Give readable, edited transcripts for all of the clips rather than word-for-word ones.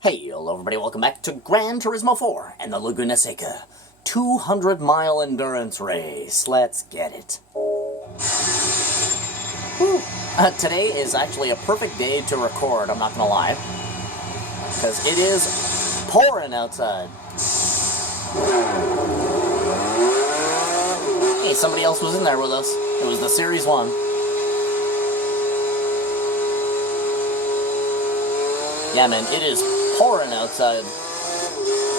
Hey, hello everybody, welcome back to Gran Turismo 4 and the Laguna Seca 200-mile endurance race. Let's get it. Today is actually a perfect day to record, I'm not gonna lie. Because it is pouring outside. Hey, somebody else was in there with us. It was the Series 1. Yeah, man, it is pouring outside.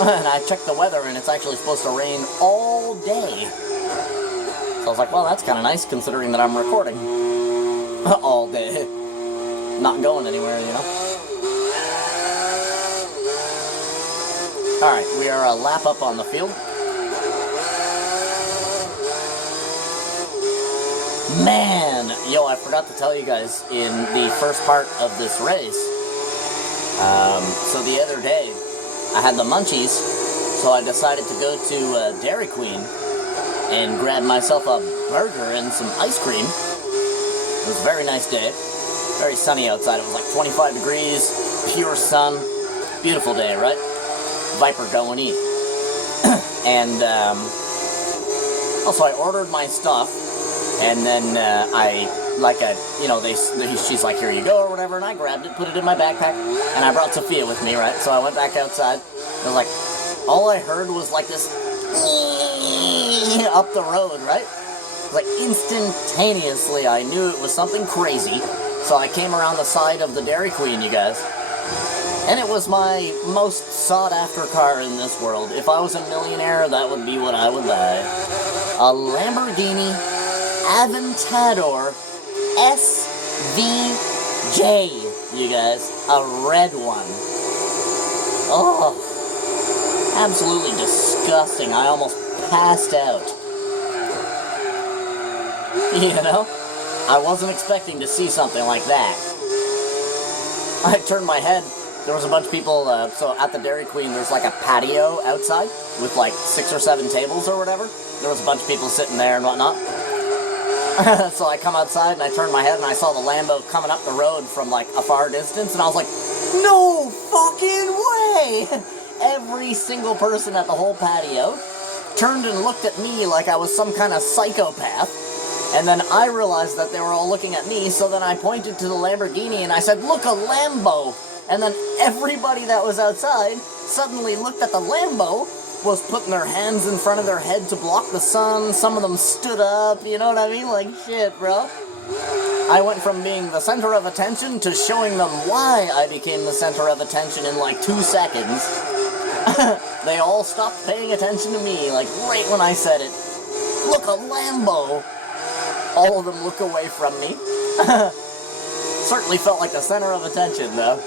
And I checked the weather, and it's actually supposed to rain all day. So I was like, well, that's kind of nice, considering that I'm recording. All day. Not going anywhere, you know? Alright, we are a lap up on the field. Man! Yo, I forgot to tell you guys, in the first part of this race, so the other day, I had the munchies, so I decided to go to Dairy Queen and grab myself a burger and some ice cream. It was a very nice day. Very sunny outside. It was like 25 degrees, pure sun. Beautiful day, right? Viper, go and eat. And also I ordered my stuff, and then she's like, here you go, or whatever, and I grabbed it, put it in my backpack, and I brought Sophia with me, right? So I went back outside. It was like, all I heard was like this up the road, right? Like instantaneously, I knew it was something crazy. So I came around the side of the Dairy Queen, you guys, and it was my most sought-after car in this world. If I was a millionaire, that would be what I would buy. A Lamborghini Aventador SVJ, you guys. A red one. Oh, absolutely disgusting. I almost passed out. You know? I wasn't expecting to see something like that. I turned my head. There was a bunch of people, so at the Dairy Queen, there's like a patio outside with like 6 or 7 tables or whatever. There was a bunch of people sitting there and whatnot. So I come outside and I turned my head and I saw the Lambo coming up the road from like a far distance, and I was like, no fucking way! Every single person at the whole patio turned and looked at me like I was some kind of psychopath, and then I realized that they were all looking at me, so then I pointed to the Lamborghini and I said, look, a Lambo! And then everybody that was outside suddenly looked at the Lambo, was putting their hands in front of their head to block the sun. Some of them stood up, you know what I mean? Like, shit, bro. I went from being the center of attention to showing them why I became the center of attention in like 2 seconds. They all stopped paying attention to me, like, right when I said it. Look, a Lambo! All of them look away from me. Certainly felt like the center of attention, though.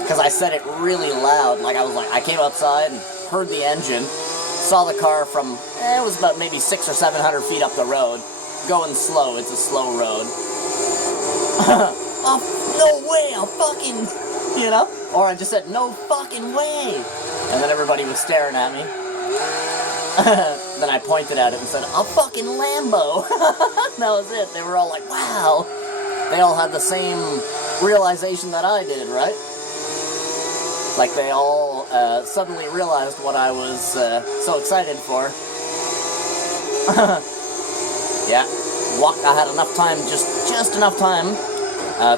Because I said it really loud. Like, I came outside and heard the engine, saw the car from, it was about maybe 600 or 700 feet up the road, going slow. It's a slow road. Oh, no way, I'll fucking, you know? Or I just said, no fucking way. And then everybody was staring at me. Then I pointed at it and said, a fucking Lambo. That was it. They were all like, wow. They all had the same realization that I did, right? Like they all suddenly realized what I was so excited for. Yeah, I had enough time, just enough time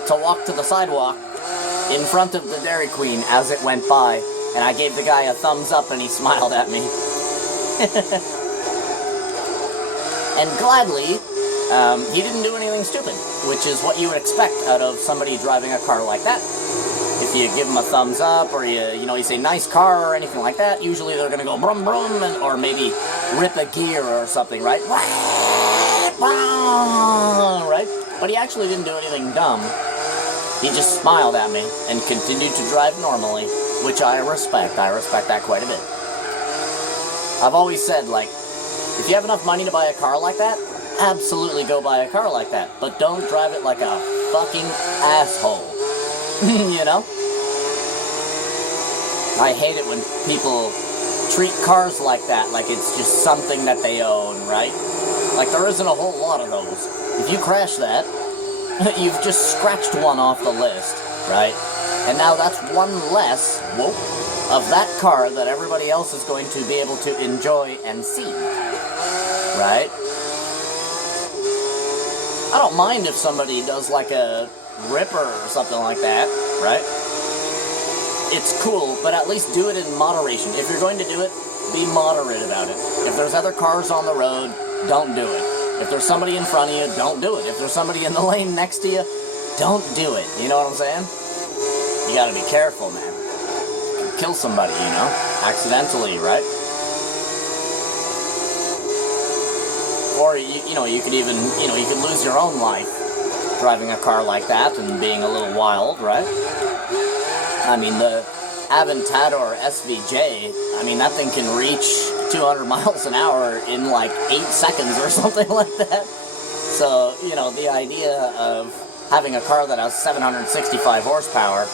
to walk to the sidewalk in front of the Dairy Queen as it went by, and I gave the guy a thumbs up and he smiled at me. And gladly, he didn't do anything stupid, which is what you would expect out of somebody driving a car like that. If you give them a thumbs up, or you say nice car or anything like that, usually they're gonna go brum brum, or maybe rip a gear or something, right? Right? But he actually didn't do anything dumb. He just smiled at me and continued to drive normally, which I respect. I respect that quite a bit. I've always said, like, if you have enough money to buy a car like that, absolutely go buy a car like that. But don't drive it like a fucking asshole. You know? I hate it when people treat cars like that, like it's just something that they own, right? Like, there isn't a whole lot of those. If you crash that, you've just scratched one off the list, right? And now that's one less, whoop, of that car that everybody else is going to be able to enjoy and see. Right? I don't mind if somebody does like a Ripper or something like that, right? It's cool, but at least do it in moderation. If you're going to do it, be moderate about it. If there's other cars on the road, don't do it. If there's somebody in front of you, don't do it. If there's somebody in the lane next to you, don't do it. You know what I'm saying? You gotta be careful, man. You can kill somebody, you know, accidentally, right? Or, you know, you could even, you know, you could lose your own life driving a car like that and being a little wild, right? I mean, the Aventador SVJ, I mean, that thing can reach 200 miles an hour in like 8 seconds or something like that. So, you know, the idea of having a car that has 765 horsepower,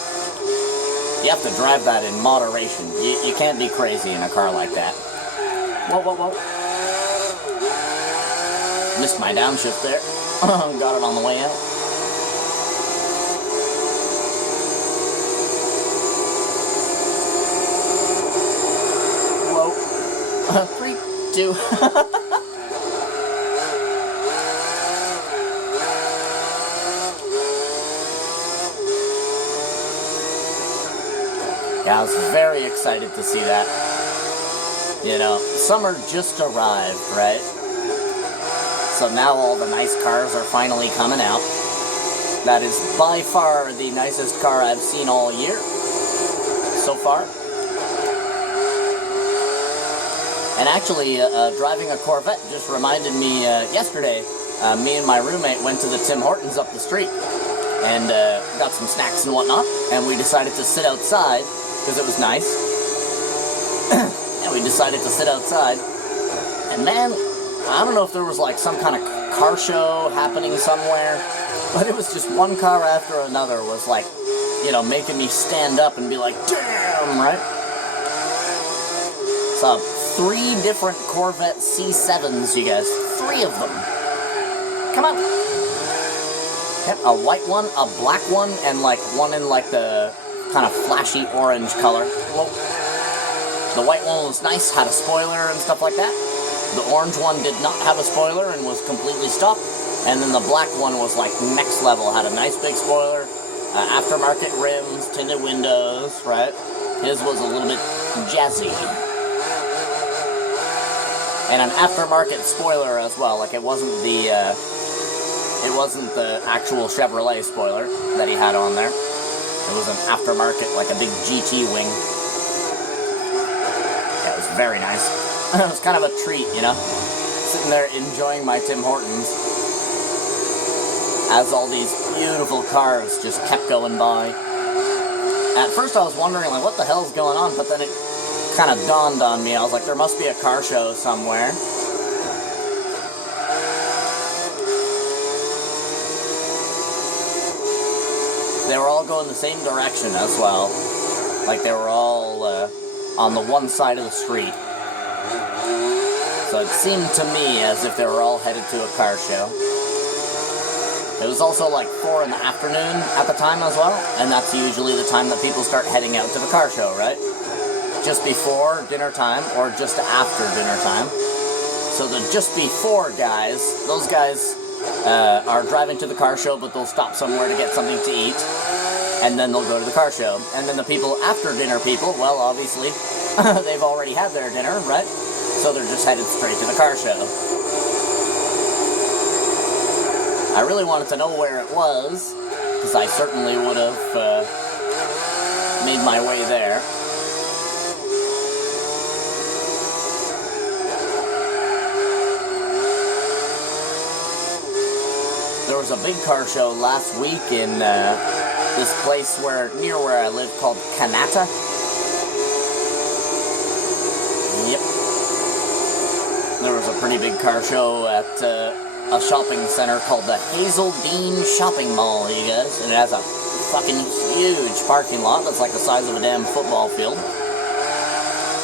you have to drive that in moderation. You can't be crazy in a car like that. Whoa, whoa, whoa. Missed my downshift there. Got it on the way out. Whoa. 3, 2. Yeah, I was very excited to see that. You know, summer just arrived, right? So now all the nice cars are finally coming out. That is by far the nicest car I've seen all year so far. And actually, driving a Corvette just reminded me yesterday, me and my roommate went to the Tim Hortons up the street and got some snacks and whatnot, and we decided to sit outside because it was nice. And we decided to sit outside, and man, I don't know if there was like some kind of car show happening somewhere, but it was just one car after another was like, you know, making me stand up and be like, damn, right? Saw 3 different Corvette C7s, you guys. 3 of them. Come on. Yep, a white one, a black one, and like one in like the kind of flashy orange color. Well, the white one was nice, had a spoiler and stuff like that. The orange one did not have a spoiler and was completely stopped. And then the black one was like next level, had a nice big spoiler, aftermarket rims, tinted windows, right? His was a little bit jazzy. And an aftermarket spoiler as well, like it wasn't the actual Chevrolet spoiler that he had on there. It was an aftermarket, like a big GT wing. Yeah, it was very nice. It was kind of a treat, you know? Sitting there enjoying my Tim Hortons as all these beautiful cars just kept going by. At first I was wondering, like, what the hell's going on? But then it kind of dawned on me. I was like, there must be a car show somewhere. They were all going the same direction as well. Like they were all on the one side of the street. So it seemed to me as if they were all headed to a car show. It was also like 4 in the afternoon at the time as well, and that's usually the time that people start heading out to the car show, right? Just before dinner time or just after dinner time. So the just before guys, those guys are driving to the car show, but they'll stop somewhere to get something to eat, and then they'll go to the car show. And then the people after dinner people, well, obviously, they've already had their dinner, right? So they're just headed straight to the car show. I really wanted to know where it was, because I certainly would have made my way there. There was a big car show last week in this place near where I live called Kanata. Yep. There was a pretty big car show at a shopping center called the Hazeldean Shopping Mall, you guys. And it has a fucking huge parking lot that's like the size of a damn football field.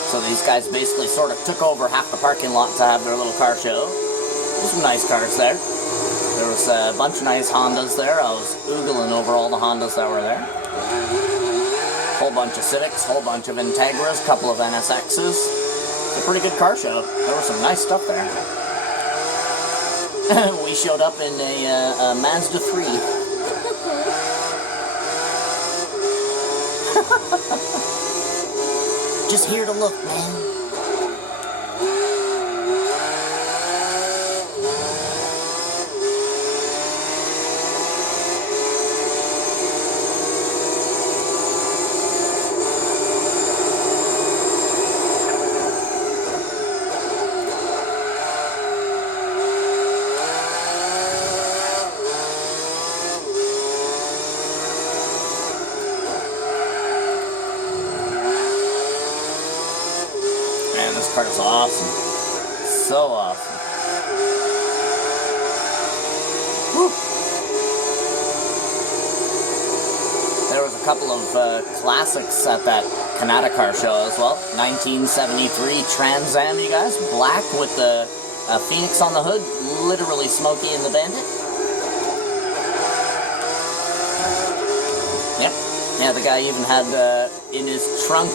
So these guys basically sort of took over half the parking lot to have their little car show. There's some nice cars there. There was a bunch of nice Hondas there. I was oogling over all the Hondas that were there. Whole bunch of Civics, whole bunch of Integras, couple of NSXs. It's a pretty good car show. There was some nice stuff there. We showed up in a Mazda 3. Just here to look, man. This car is awesome. So awesome. Woo. There was a couple of classics at that Canada car show as well. 1973 Trans Am, you guys. Black with the Phoenix on the hood. Literally Smokey and the Bandit. Yep. Yeah, the guy even had in his trunk,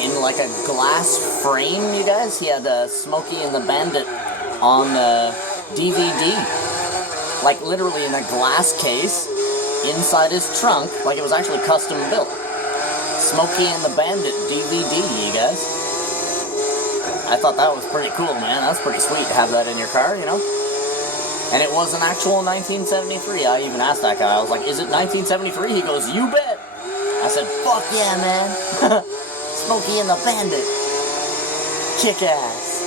in like a glass frame, you guys, he had Smokey and the Bandit on DVD. Like literally in a glass case inside his trunk, like it was actually custom built. Smokey and the Bandit DVD, you guys. I thought that was pretty cool, man. That's pretty sweet to have that in your car, you know? And it was an actual 1973. I even asked that guy, I was like, is it 1973? He goes, you bet. I said, fuck yeah, man. Smokey and the Bandit. Kick ass.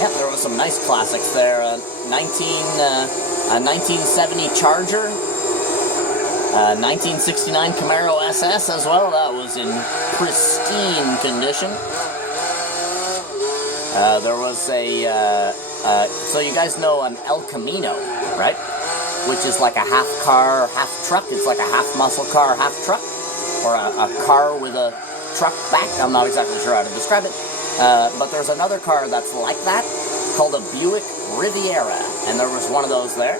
Yeah, there was some nice classics there. 1970 Charger. 1969 Camaro SS as well. That was in pristine condition. There was a... so you guys know an El Camino, right? Which is like a half car, half truck. It's like a half muscle car, half truck. Or a car with a truck back. I'm not exactly sure how to describe it. But there's another car that's like that, called a Buick Riviera. And there was one of those there,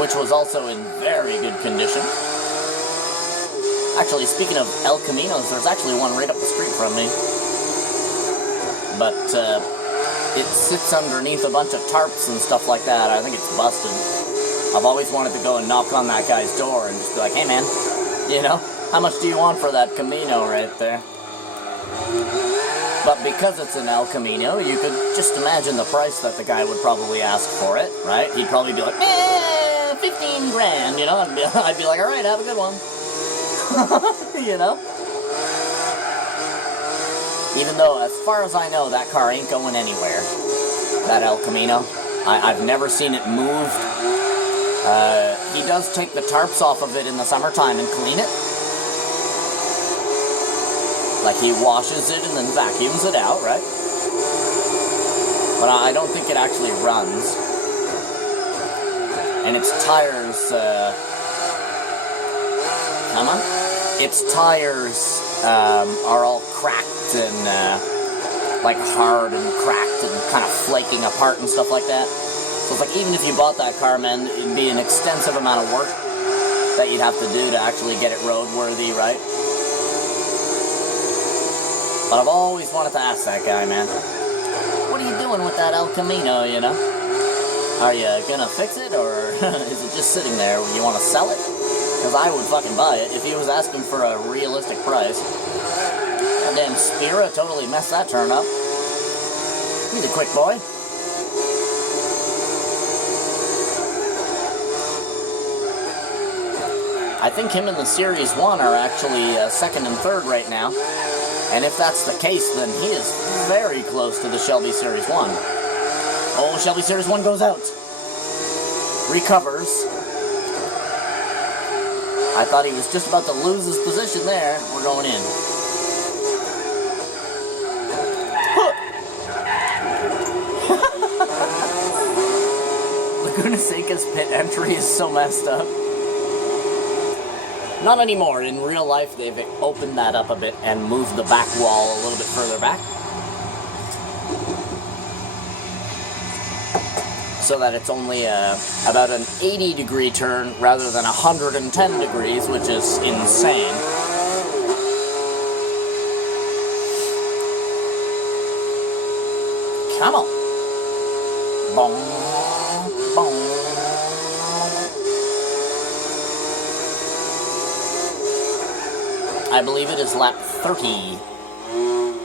which was also in very good condition. Actually, speaking of El Caminos, there's actually one right up the street from me. But it sits underneath a bunch of tarps and stuff like that. I think it's busted. I've always wanted to go and knock on that guy's door and just be like, hey man, you know, how much do you want for that Camino right there? But because it's an El Camino, you could just imagine the price that the guy would probably ask for it, right? He'd probably be like, 15 grand, you know? I'd be like, all right, have a good one. You know? Even though, as far as I know, that car ain't going anywhere. That El Camino. I've never seen it moved. He does take the tarps off of it in the summertime and clean it. Like, he washes it and then vacuums it out, right? But I don't think it actually runs. And its tires, come on? Its tires, are all cracked and, like, hard and cracked and kind of flaking apart and stuff like that. So it's like, even if you bought that car, man, it'd be an extensive amount of work that you'd have to do to actually get it roadworthy, right? But I've always wanted to ask that guy, man, what are you doing with that El Camino, you know? Are you gonna fix it, or is it just sitting there when you want to sell it? Because I would fucking buy it if he was asking for a realistic price. That damn Spira totally messed that turn up. He's a quick boy. I think him and the Series 1 are actually second and third right now. And if that's the case, then he is very close to the Shelby Series 1. Oh, Shelby Series 1 goes out. Recovers. I thought he was just about to lose his position there. We're going in. Laguna Seca's pit entry is so messed up. Not anymore. In real life, they've opened that up a bit and moved the back wall a little bit further back. So that it's only about an 80-degree turn rather than 110 degrees, which is insane. Come on. Boom, boom. I believe it is lap 30.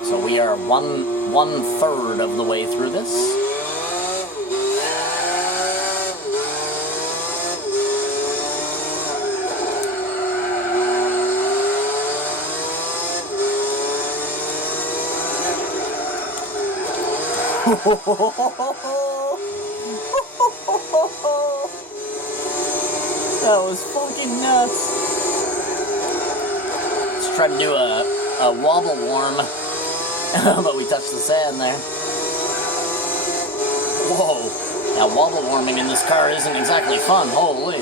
So we are one third of the way through this. That was fucking nuts. Let's try to do a wobble warm, but we touched the sand there. Whoa. Now wobble warming in this car isn't exactly fun, holy.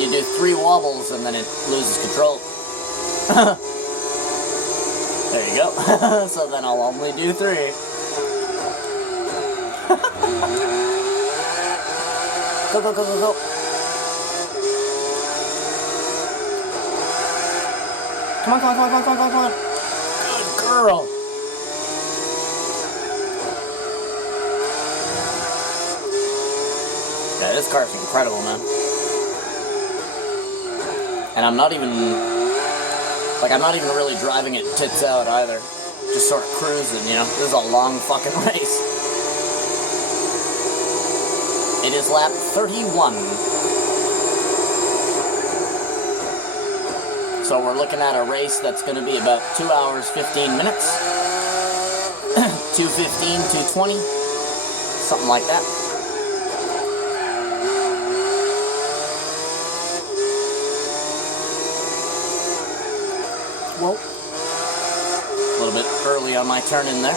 You do 3 wobbles and then it loses control. There you go. So then I'll only do 3. Go, go, go, go, go. Come on, come on, come on, come on, come on, come on. Good girl. Yeah, this car's incredible, man. And I'm not even really driving it tits out either. Just sort of cruising, you know? This is a long fucking race. It is lap 31. So we're looking at a race that's going to be about 2 hours, 15 minutes. 2:15, 2:20. Something like that. Whoa. A little bit early on my turn in there.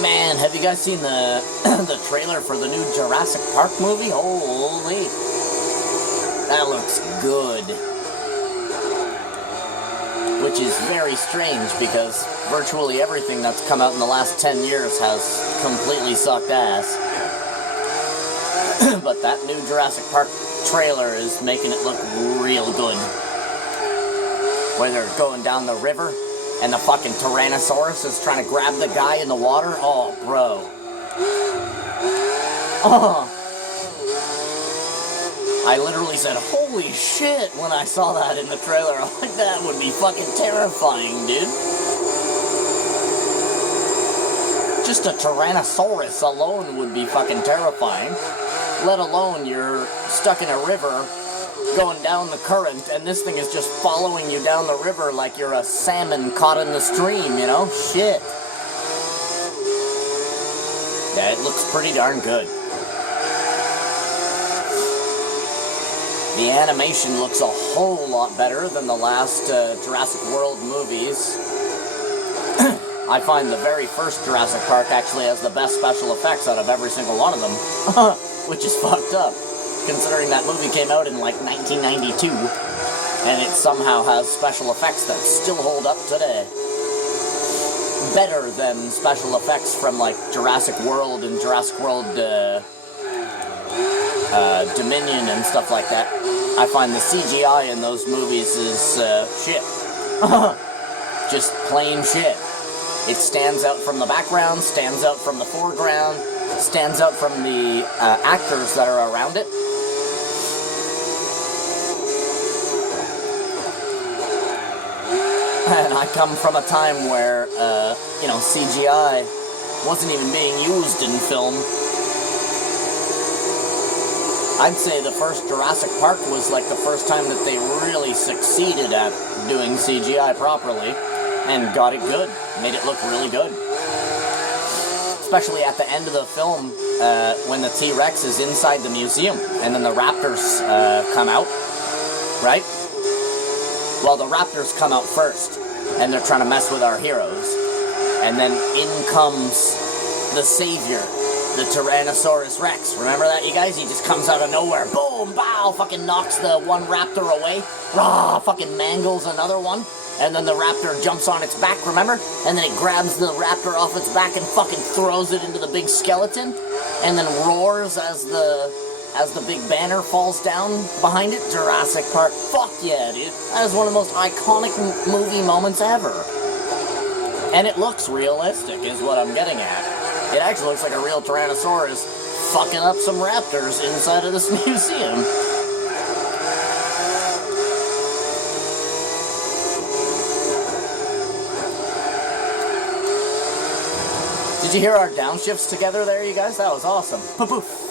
Man, have you guys seen the the trailer for the new Jurassic Park movie? Holy, that looks good. Which is very strange because virtually everything that's come out in the last 10 years has completely sucked ass. But that new Jurassic Park trailer is making it look real good. Where they're going down the river and the fucking Tyrannosaurus is trying to grab the guy in the water. Oh, bro. Oh. I literally said, holy shit, when I saw that in the trailer. I'm like, that would be fucking terrifying, dude. Just a Tyrannosaurus alone would be fucking terrifying. Let alone you're stuck in a river going down the current, and this thing is just following you down the river like you're a salmon caught in the stream, you know? Shit. Yeah, it looks pretty darn good. The animation looks a whole lot better than the last Jurassic World movies. I find the very first Jurassic Park actually has the best special effects out of every single one of them. Which is fucked up, considering that movie came out in like 1992, and it somehow has special effects that still hold up today. Better than special effects from like Jurassic World and Jurassic World Dominion and stuff like that. I find the CGI in those movies is shit. Just plain shit. It stands out from the background, stands out from the foreground, stands out from the actors that are around it. And I come from a time where, CGI wasn't even being used in film. I'd say the first Jurassic Park was like the first time that they really succeeded at doing CGI properly and got it good, made it look really good. Especially at the end of the film, when the T-Rex is inside the museum, and then the raptors come out, right? Well, the raptors come out first, and they're trying to mess with our heroes. And then in comes the savior, the Tyrannosaurus Rex. Remember that, you guys? He just comes out of nowhere. Boom, bow, fucking knocks the one raptor away. Rah, fucking mangles another one. and then the raptor jumps on its back, remember? And then it grabs the raptor off its back and fucking throws it into the big skeleton, and then roars as the big banner falls down behind it. Jurassic Park. Fuck yeah, dude. That is one of the most iconic movie moments ever. And it looks realistic, is what I'm getting at. It actually looks like a real Tyrannosaurus fucking up some raptors inside of this museum. Did you hear our downshifts together there, you guys? That was awesome. Poof.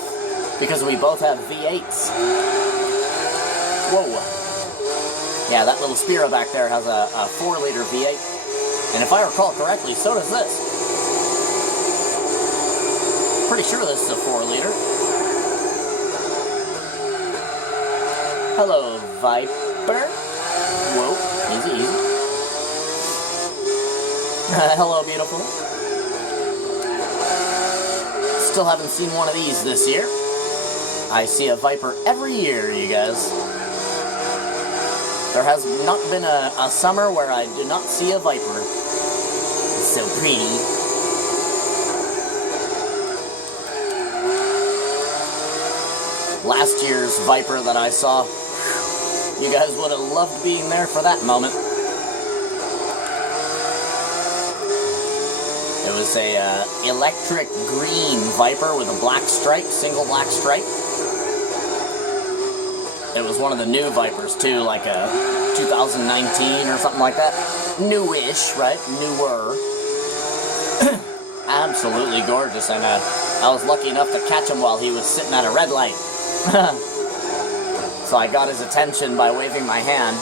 Because we both have V8s. Whoa. Yeah, that little Spiro back there has a 4-liter V8. And if I recall correctly, so does this. Pretty sure this is a 4-liter. Hello, Viper. Whoa, easy. Hello, beautiful. Still haven't seen one of these this year. I see a Viper every year, you guys. There has not been a summer where I do not see a Viper. It's so pretty. Last year's Viper that I saw, you guys would have loved being there for that moment. It was a electric green Viper with a black stripe, single black stripe. It was one of the new Vipers too, like a 2019 or something like that. Newish, right? Newer. Absolutely gorgeous, and I was lucky enough to catch him while he was sitting at a red light. So I got his attention by waving my hand,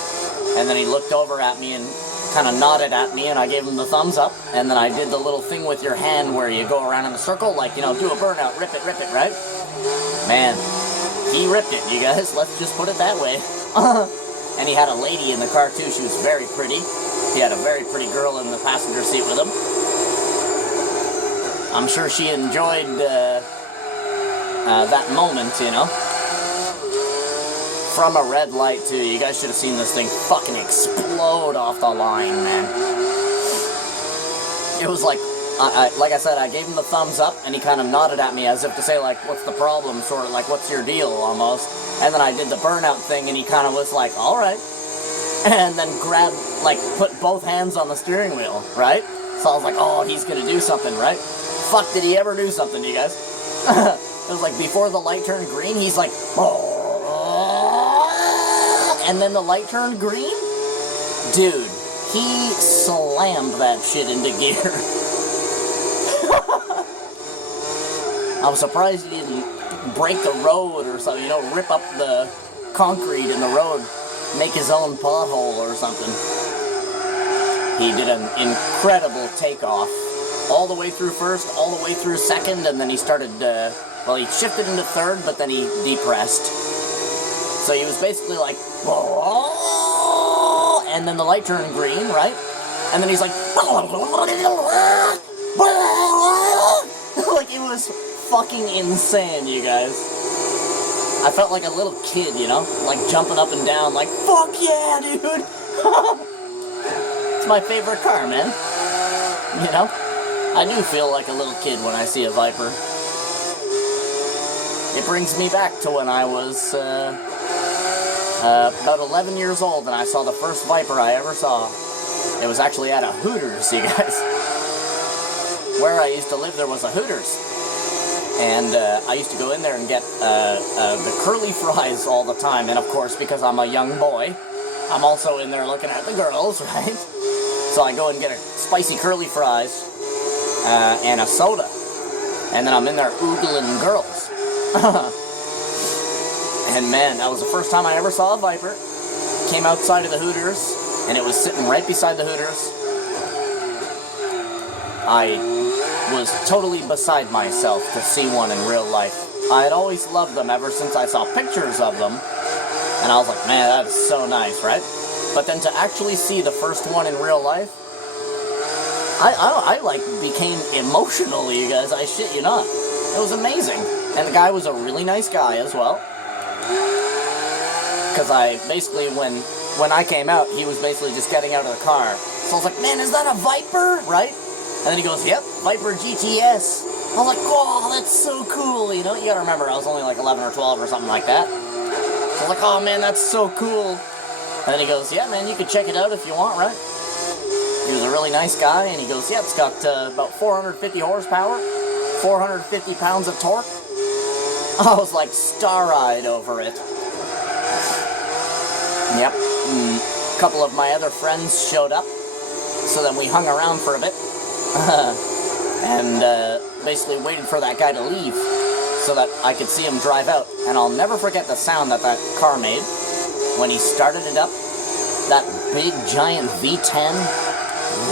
and then he looked over at me and kind of nodded at me, and I gave him the thumbs up, and then I did the little thing with your hand where you go around in a circle, like, you know, do a burnout, rip it, right? Man, he ripped it, you guys, let's just put it that way. And he had a lady in the car too, she was very pretty. He had a very pretty girl in the passenger seat with him. I'm sure she enjoyed that moment, you know. From a red light too, you guys should have seen this thing fucking explode off the line, man. It was like, like I said, I gave him the thumbs up, and he kind of nodded at me as if to say, like, what's the problem, sort of like, what's your deal, almost. And then I did the burnout thing, and he kind of was like, alright. And then grabbed, like, put both hands on the steering wheel, right? So I was like, oh, he's gonna do something, right? Fuck, did he ever do something, you guys? It was like, before the light turned green, he's like, oh. And then the light turned green? Dude, he slammed that shit into gear. I'm surprised he didn't break the road or something, you know, rip up the concrete in the road, make his own pothole or something. He did an incredible takeoff, all the way through first, all the way through second, and then he started, well, he shifted into third, but then he depressed. So he was basically like, whoa, and then the light turned green, right? And then he's like, like, it was fucking insane, you guys. I felt like a little kid, you know, like jumping up and down, like, fuck yeah, dude. It's my favorite car, man. You know, I do feel like a little kid when I see a Viper. It brings me back to when I was about 11 years old and I saw the first Viper I ever saw. It was actually at a Hooters, you guys. Where I used to live, there was a Hooters. And I used to go in there and get the curly fries all the time. And of course, because I'm a young boy, I'm also in there looking at the girls, right? So I go and get a spicy curly fries and a soda. And then I'm in there oogling girls. And man, that was the first time I ever saw a Viper. Came outside of the Hooters, and it was sitting right beside the Hooters. I was totally beside myself to see one in real life. I had always loved them ever since I saw pictures of them. And I was like, man, that is so nice, right? But then to actually see the first one in real life, I like became emotional, you guys. I shit you not. It was amazing. And the guy was a really nice guy as well. Because I basically, when when I came out, he was basically just getting out of the car. So I was like, man, is that a Viper, right? And then he goes, yep, Viper GTS. I was like, oh, that's so cool, you know? You gotta remember, I was only like 11 or 12 or something like that. So I was like, oh man, that's so cool. And then he goes, yeah, man, you can check it out if you want, right? He was a really nice guy, and he goes, yeah, it's got about 450 horsepower, 450 pounds of torque. I was like star-eyed over it. Yep. A couple of my other friends showed up, so then we hung around for a bit. And basically waited for that guy to leave so that I could see him drive out. And I'll never forget the sound that that car made when he started it up. That big giant V10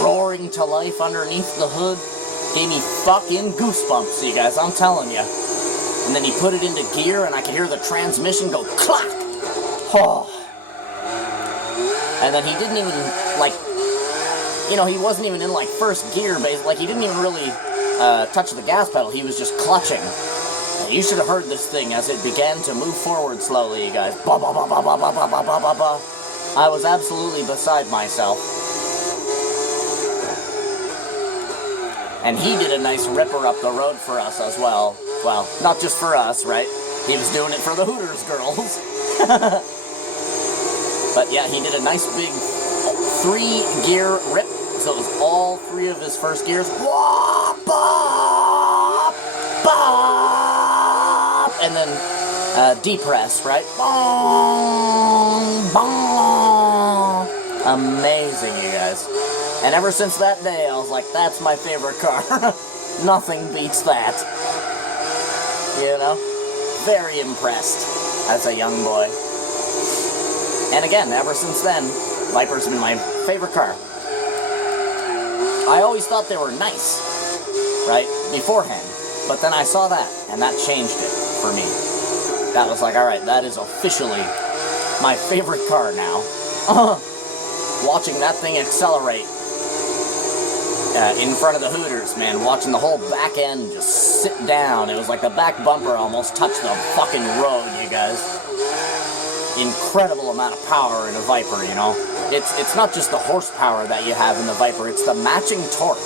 roaring to life underneath the hood gave me fucking goosebumps, you guys, I'm telling you. And then he put it into gear and I could hear the transmission go clack. Oh. And then he didn't even, like, you know, he wasn't even in, like, first gear, like, he didn't even really touch the gas pedal. He was just clutching. And you should have heard this thing as it began to move forward slowly, you guys. Ba ba ba ba ba ba ba ba ba ba ba. I was absolutely beside myself. And he did a nice ripper up the road for us as well. Well, not just for us, right? He was doing it for the Hooters girls. But yeah, he did a nice big 3-gear rip. So it was all 3 of his first gears. Wah, bop, bop, and then depress, right? Bong, bong. Amazing, you guys. And ever since that day, I was like, that's my favorite car. Nothing beats that. You know? Very impressed as a young boy. And again, ever since then, Viper's been my favorite car. I always thought they were nice, right, beforehand. But then I saw that, and that changed it for me. That was like, alright, that is officially my favorite car now. Watching that thing accelerate in front of the Hooters, man, watching the whole back end just sit down. It was like the back bumper almost touched the fucking road, you guys. Incredible amount of power in a Viper, you know. It's not just the horsepower that you have in the Viper, it's the matching torque.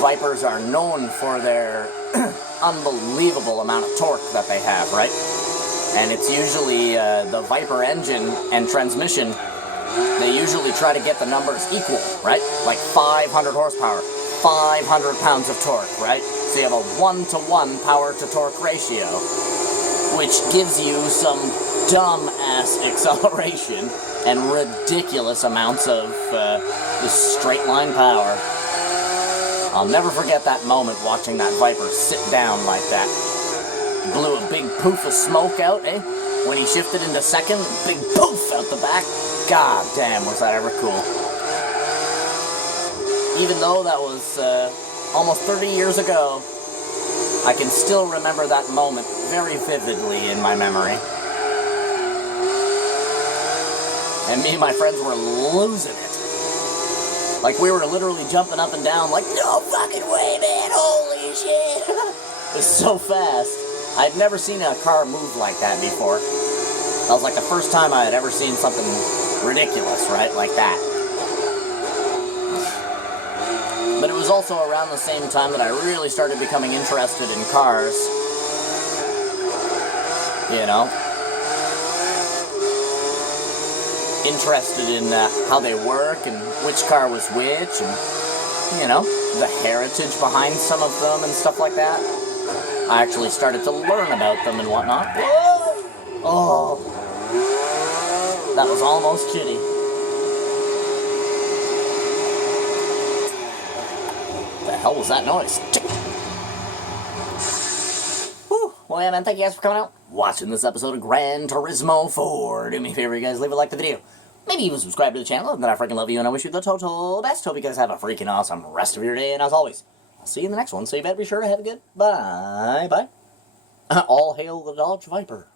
Vipers are known for their unbelievable amount of torque that they have, right? And it's usually the Viper engine and transmission, they usually try to get the numbers equal, right? Like 500 horsepower, 500 pounds of torque, right? So you have a 1-to-1 power to torque ratio, which gives you some dumb-ass acceleration and ridiculous amounts of just straight-line power. I'll never forget that moment watching that Viper sit down like that. Blew a big poof of smoke out, eh? When he shifted into second, big poof out the back. God damn, was that ever cool. Even though that was almost 30 years ago, I can still remember that moment very vividly in my memory. And me and my friends were losing it. Like, we were literally jumping up and down like, no fucking way, man, holy shit. It was so fast. I'd never seen a car move like that before. That was like the first time I had ever seen something ridiculous, right, like that. But it was also around the same time that I really started becoming interested in cars. You know? Interested in how they work and which car was which and, you know, the heritage behind some of them and stuff like that. I actually started to learn about them and whatnot. Oh, that was almost shitty. The hell was that noise? Whew. Well, yeah, man, thank you guys for coming out, watching this episode of Gran Turismo 4. Do me a favor, you guys, leave a like to the video. Maybe even subscribe to the channel, and then I freaking love you, and I wish you the total best. Hope you guys have a freaking awesome rest of your day, and as always, I'll see you in the next one, so you better be sure to have a good bye-bye. All hail the Dodge Viper.